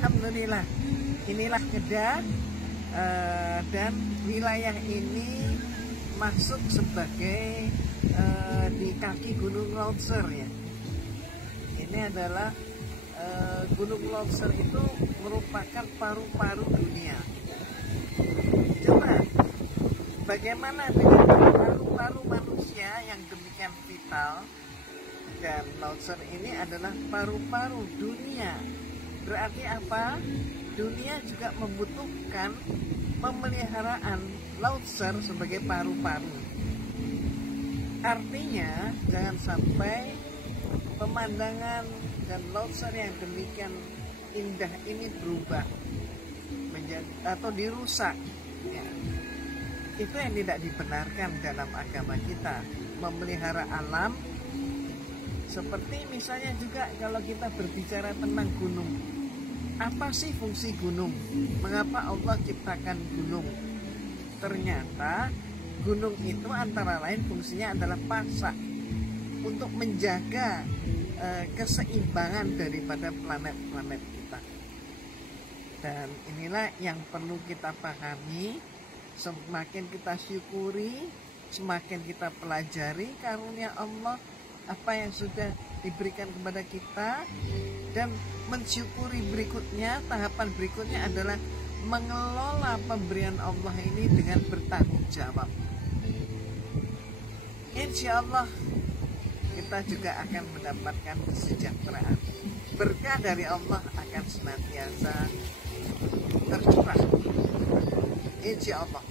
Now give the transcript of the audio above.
Alhamdulillah, inilah Kedah, dan wilayah ini masuk sebagai di kaki Gunung Leuser ya. Ini adalah Gunung Leuser itu merupakan paru-paru dunia. Coba, bagaimana dengan paru-paru manusia yang demikian vital? Dan Leuser ini adalah paru-paru dunia. Berarti apa? Dunia juga membutuhkan pemeliharaan Leuser sebagai paru-paru. Artinya jangan sampai pemandangan dan Leuser yang demikian indah ini berubah menjadi atau dirusak ya. Itu yang tidak dibenarkan dalam agama kita. Memelihara alam, seperti misalnya juga kalau kita berbicara tentang gunung. Apa sih fungsi gunung? Mengapa Allah ciptakan gunung? Ternyata gunung itu antara lain fungsinya adalah pasak untuk menjaga keseimbangan daripada planet-planet kita. Dan inilah yang perlu kita pahami. Semakin kita syukuri, semakin kita pelajari karunia Allah, apa yang sudah diberikan kepada kita, dan mensyukuri berikutnya. Tahapan berikutnya adalah mengelola pemberian Allah ini dengan bertanggung jawab. Insya Allah kita juga akan mendapatkan kesejahteraan. Berkah dari Allah akan senantiasa tercurah. Insya Allah.